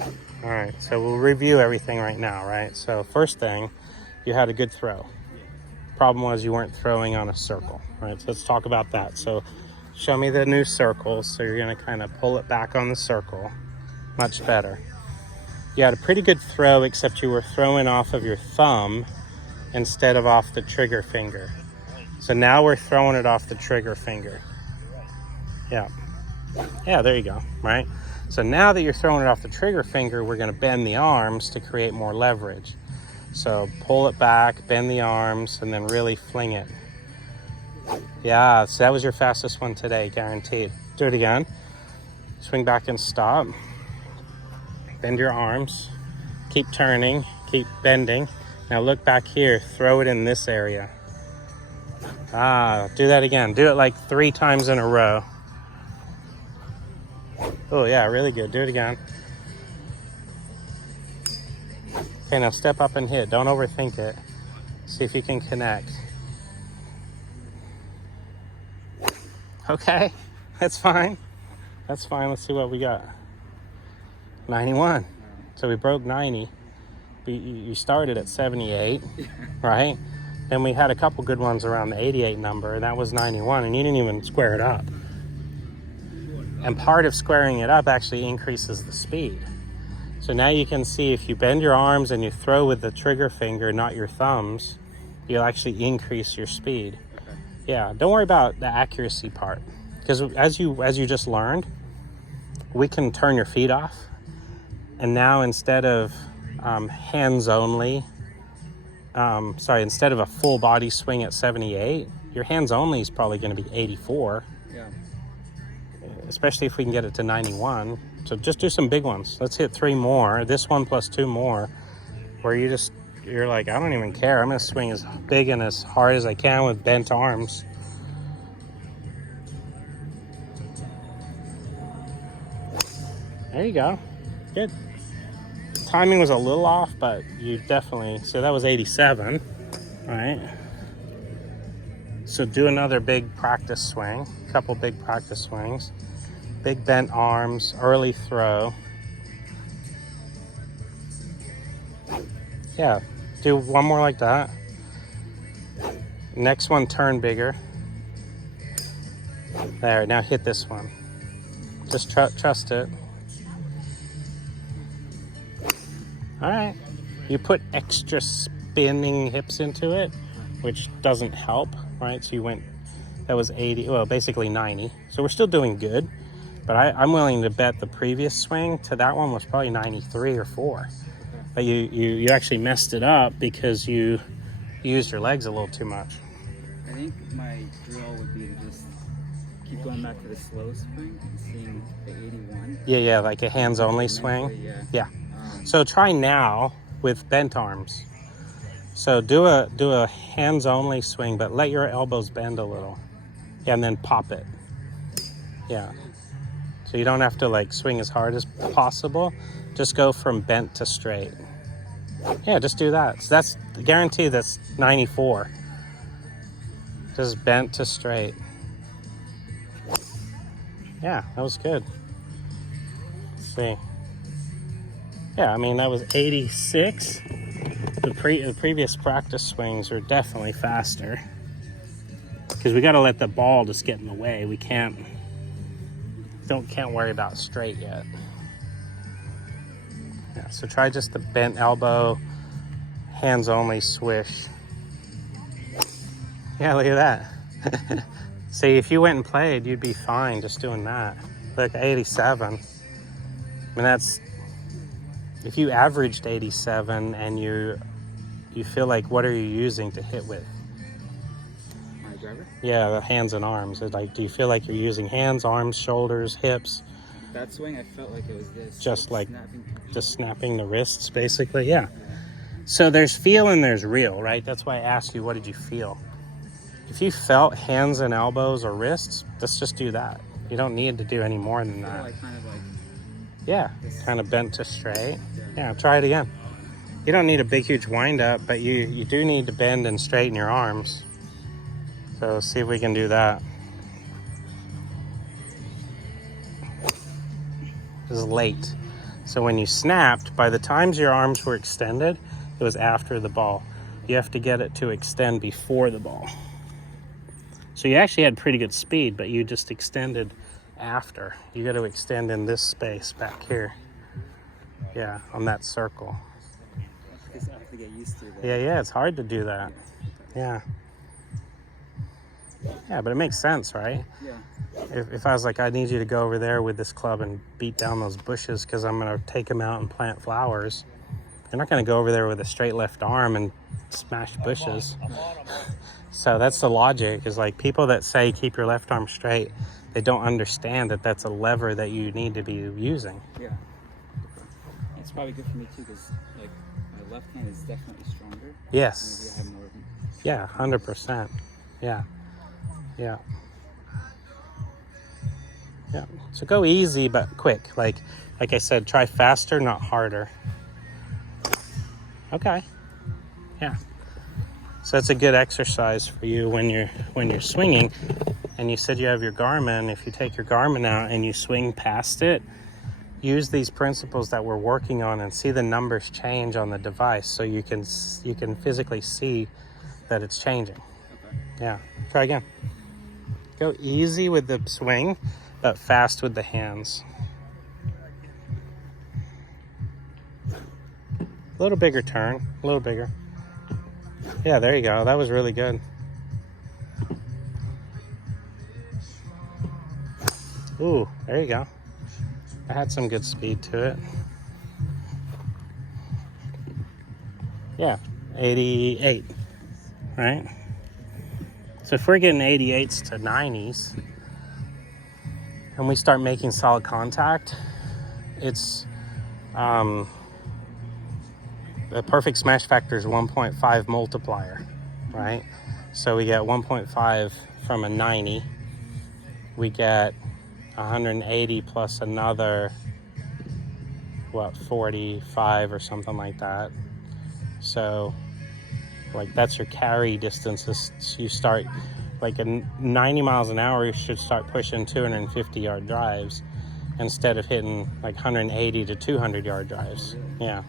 All right, so we'll review everything right now, right? So first thing, you had a good throw. Problem was you weren't throwing on a circle, right? So let's talk about that. So show me the new circles. So you're gonna kind of pull it back on the circle. Much better. You had a pretty good throw, except you were throwing off of your thumb instead of off the trigger finger. So now we're throwing it off the trigger finger. Yeah, there you go, right? So now that you're throwing it off the trigger finger, we're gonna bend the arms to create more leverage. So pull it back, bend the arms, and then really fling it. Yeah, so that was your fastest one today, guaranteed. Do it again. Swing back and stop. Bend your arms. Keep turning, keep bending. Now look back here, throw it in this area. Do that again. Do it like 3 times in a row. Oh yeah, really good. Do it again. Okay, now step up and hit. Don't overthink it. See if you can connect. Okay, that's fine. That's fine. Let's see what we got. 91. So we broke 90. You started at 78, right? Then we had a couple good ones around the 88 number, and that was 91, and you didn't even square it up. And part of squaring it up actually increases the speed. So now you can see if you bend your arms and you throw with the trigger finger, not your thumbs, you'll actually increase your speed. Yeah, don't worry about the accuracy part. Because as you just learned, we can turn your feet off. And now instead of hands only, instead of a full body swing at 78, your hands only is probably going to be 84. Yeah. Especially if we can get it to 91. So just do some big ones. Let's hit 3 more. This one plus 2 more, where you're like, I don't even care. I'm going to swing as big and as hard as I can with bent arms. There you go. Good. Timing was a little off, but you definitely, so that was 87, right? So do another big practice swing, a couple big practice swings. Big bent arms, early throw. Yeah, do one more like that. Next one, turn bigger. There, now hit this one. Just trust it. All right, you put extra spinning hips into it, which doesn't help, right? So you went, that was 80, well, basically 90. So we're still doing good. But I'm willing to bet the previous swing to that one was probably 93 or 4. But you actually messed it up because you used your legs a little too much. I think my drill would be to just keep going back to the slow swing and seeing the 81. Yeah, like a hands-only swing. Yeah. So try now with bent arms. So do a hands-only swing, but let your elbows bend a little. Yeah, and then pop it. Yeah. So you don't have to like swing as hard as possible. Just go from bent to straight. Yeah, just do that. So that's guaranteed, that's 94. Just bent to straight. Yeah, that was good. Let's see. Yeah, I mean, that was 86. The previous practice swings are definitely faster. Because we got to let the ball just get in the way. We can't worry about straight yet. Yeah, so try just the bent elbow, hands only swish. Yeah, look at that. See, if you went and played, you'd be fine just doing that. Look, 87. I mean, that's, if you averaged 87 and you feel like, what are you using to hit with? My driver? Yeah, the hands and arms. It's like, do you feel like you're using hands, arms, shoulders, hips? That swing, I felt like it was this. Just like snapping the wrists, basically. Yeah. So there's feel and there's real, right? That's why I asked you, what did you feel? If you felt hands and elbows or wrists, let's just do that. You don't need to do any more than that. Like kind of like yeah, kind of bent to straight. Yeah, try it again. You don't need a big, huge wind up, but you do need to bend and straighten your arms. So see if we can do that. This is late. So when you snapped, by the times your arms were extended, it was after the ball. You have to get it to extend before the ball. So you actually had pretty good speed, but you just extended after. You got to extend in this space back here. Yeah, on that circle. I guess I have to get used to that. Yeah, it's hard to do that. Yeah. Yeah, but it makes sense, right? Yeah. If I was like, I need you to go over there with this club and beat down those bushes because I'm going to take them out and plant flowers, you're not going to go over there with a straight left arm and smash bushes. So that's the logic, is like people that say keep your left arm straight, they don't understand that that's a lever that you need to be using. Yeah. It's probably good for me too, because like my left hand is definitely stronger. Yes. Maybe I have more. Yeah, 100%. Yeah. Yeah. Yeah. So go easy but quick. Like I said, try faster, not harder. Okay. Yeah. So it's a good exercise for you when you're swinging. And you said you have your Garmin. If you take your Garmin out and you swing past it, use these principles that we're working on and see the numbers change on the device, so you can physically see that it's changing. Okay. Yeah. Try again. Go easy with the swing, but fast with the hands. A little bigger turn, a little bigger. Yeah, there you go. That was really good. Ooh, there you go. I had some good speed to it. Yeah, 88, right? So if we're getting 88s to 90s and we start making solid contact, it's the perfect smash factor is 1.5 multiplier, right? So we get 1.5 from a 90. We get 180 plus another, 45 or something like that. So like that's your carry distance. You start like at 90 miles an hour, you should start pushing 250 yard drives instead of hitting like 180 to 200 yard drives. Yeah.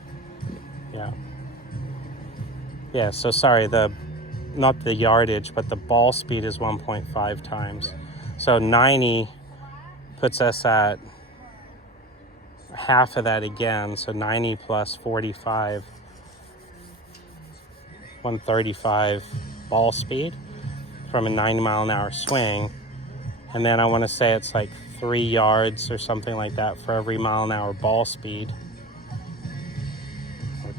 So sorry, not the yardage, but the ball speed is 1.5 times. So 90 puts us at half of that again. So 90 plus 45, 135 ball speed from a 90 mile an hour swing. And then I want to say it's like 3 yards or something like that for every mile an hour ball speed. Or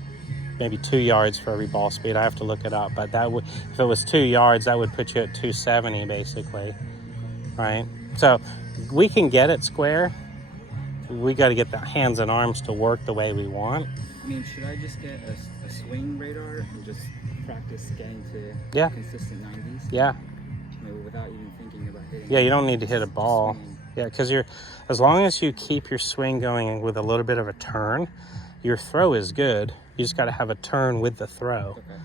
maybe 2 yards for every ball speed. I have to look it up. But that would, if it was 2 yards, that would put you at 270 basically, right? So we can get it square. We got to get the hands and arms to work the way we want. I mean, should I just get a swing radar and just practice getting to consistent 90s? Yeah. Maybe without even thinking about hitting. Yeah, you don't need to hit a ball. Yeah, because as long as you keep your swing going with a little bit of a turn, your throw is good. You just got to have a turn with the throw. Okay.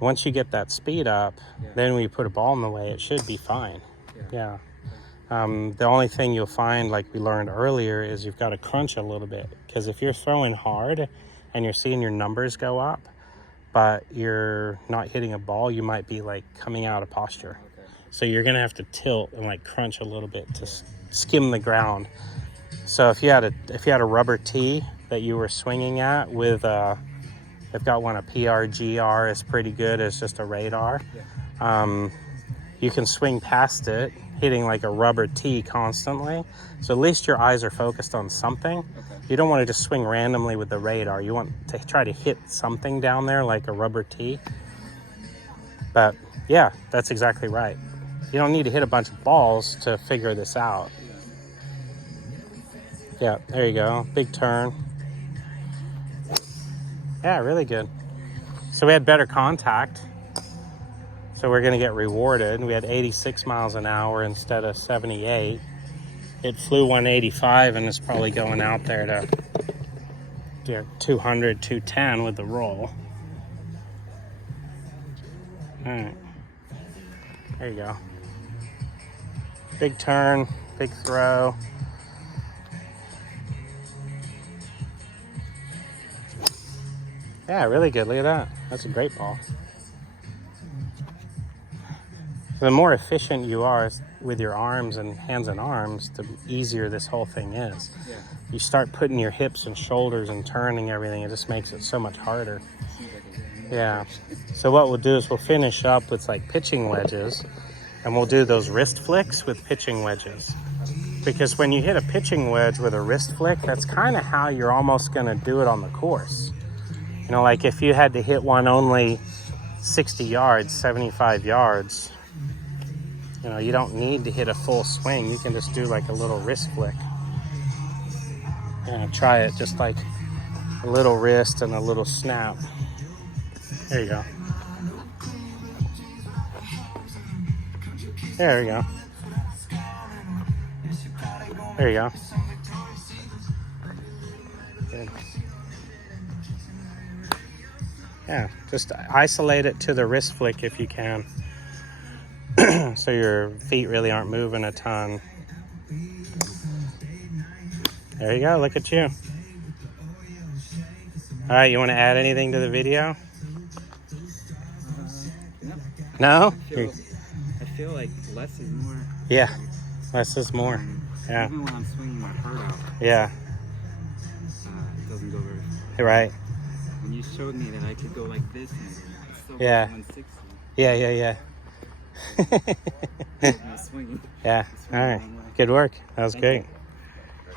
Once you get that speed up, then when you put a ball in the way, it should be fine. Yeah. The only thing you'll find, like we learned earlier, is you've got to crunch a little bit. Because if you're throwing hard and you're seeing your numbers go up, but you're not hitting a ball, you might be like coming out of posture. Okay. So you're going to have to tilt and like crunch a little bit to skim the ground. So if you had a rubber tee that you were swinging at with they've got one, a PRGR is pretty good as just a radar. You can swing past it hitting like a rubber tee constantly. So at least your eyes are focused on something. Okay. You don't want to just swing randomly with the radar. You want to try to hit something down there like a rubber tee. But yeah, that's exactly right. You don't need to hit a bunch of balls to figure this out. Yeah, there you go. Big turn. Yeah, really good. So we had better contact. So we're going to get rewarded. We had 86 miles an hour instead of 78. It flew 185 and is probably going out there to 200, 210 with the roll. All right. There you go. Big turn, big throw. Yeah, really good. Look at that. That's a great ball. The more efficient you are with your arms and hands and arms, the easier this whole thing is. Yeah. You start putting your hips and shoulders and turning everything, it just makes it so much harder. Seems like a Yeah. So what we'll do is we'll finish up with like pitching wedges, and we'll do those wrist flicks with pitching wedges. Because when you hit a pitching wedge with a wrist flick, that's kind of how you're almost going to do it on the course. You know, like if you had to hit one only 60 yards, 75 yards, you know, you don't need to hit a full swing. You can just do like a little wrist flick. And try it just like a little wrist and a little snap. There you go. There you go. There you go. Good. Yeah, just isolate it to the wrist flick if you can. So your feet really aren't moving a ton. There you go, look at you. All right, you want to add anything to the video? No? I feel like less is more. Yeah, less is more. Yeah. Even when I'm swinging my heart out, Yeah. it doesn't go very far. Right. When you showed me that I could go like this, and it's still Yeah. 160. Yeah. I'm swinging. Yeah. All right. Good work. That was great.